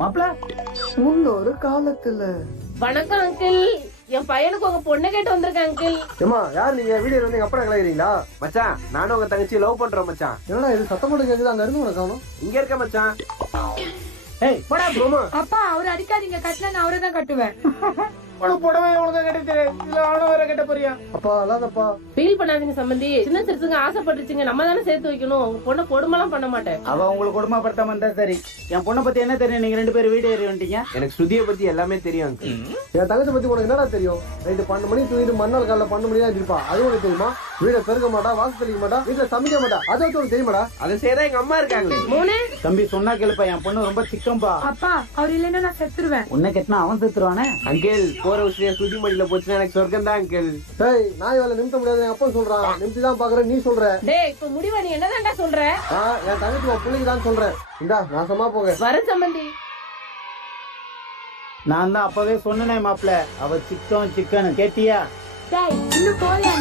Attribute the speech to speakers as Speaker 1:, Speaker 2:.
Speaker 1: மாப்பிள
Speaker 2: முன்னொரு காலத்துல.
Speaker 3: வணக்கம் அங்கிள் என் பையனுக்கு உங்க பொண்ணு கேட்டு வந்திருக்கேன் அங்கிள்
Speaker 2: ஏமா யார் நீங்க? வீடியோல வந்து எங்க அப்பா கலாகிறீங்களா
Speaker 4: மச்சான் நானும் உங்க தங்கச்சி லவ் பண்றோம் மச்சான்.
Speaker 2: என்னடா இது சத்தம் போட்டு கேக்குது? அங்க இருந்து உனக்கு காணும்
Speaker 4: இங்க இருக்க மச்சான்.
Speaker 1: ஏய் போடா.
Speaker 5: அப்பா அவர் அடிக்காதீங்க. கட்டினா நான் அவரை தான் கட்டுவேன்.
Speaker 1: உனக்கு புடவை ஒழுங்கா கட்டி இதுல அவனும் வேற கட்ட போறியா?
Speaker 2: அப்பா அல்லாதப்பா
Speaker 3: ஃபீல் பண்ணாதீங்க சம்பந்தி. சின்ன சிறுசுங்க ஆசைப்பட்டுச்சுங்க. நம்ம தானே சேர்த்து வைக்கணும். உங்க பொண்ணை கொடுமைலாம் பண்ண மாட்டேன்.
Speaker 1: அவ உங்களுக்கு குடும்பப்படுத்தாம இருந்தா சரி. என் பொண்ணை பத்தி என்ன தெரியும்? நீங்க ரெண்டு பேரும் வீடு ஏறி வந்துட்டீங்க.
Speaker 4: எனக்கு ஸ்ருதியை பத்தி எல்லாமே தெரியும்.
Speaker 2: என் தங்கச்சி பத்தி உனக்கு என்னடா தெரியும்? நைட்டு பன்னெண்டு மணி தூங்கிட்டு மறுநாள் காலைல பன்னெண்டு மணி தான் இருப்பா அது உனக்கு தெரியுமா? வீட பெருக்க மாட்டா வாசல் தெளிக்க மாட்டா வீட்டுல சமைக்க மாட்டா. அதை உனக்கு தெரியுமாடா
Speaker 4: அதை செய்யறா எங்க அம்மா இருக்காங்களே
Speaker 3: மூணு
Speaker 1: தம்பி சொன்னா கேளுப்பா என் பொண்ணு ரொம்ப சிக்கம்பா
Speaker 5: அப்பா அவர் இல்லைன்னா நான் செத்துருவேன்.
Speaker 1: உன்னை கட்டினா அவன் செத்துருவானே?
Speaker 4: அங்கிள் போற விஷயம் ஸ்ருதி மடியில போச்சுன்னா எனக்கு சொர்க்கம் தான் அங்கிள்.
Speaker 2: டேய் நாய் வேலை நிமித்த முடியாது என் அப்பா சொல்றான் நிமித்தி தான் பாக்குறேன் நீ சொல்ற.
Speaker 3: டேய் இப்ப முடிவா நீ என்னதான்டா சொல்ற?
Speaker 2: நான் என் தங்கச்சி உன் பிள்ளைக்கு தான் சொல்றேன் இந்தா நாசமா போங்க
Speaker 3: வர சம்பந்தி.
Speaker 1: நான் தான் அப்பவே சொன்னனே மாப்பிள அவ சிக்கம் சிக்கன் கேட்டியா?
Speaker 5: டேய் இன்னும் போறியா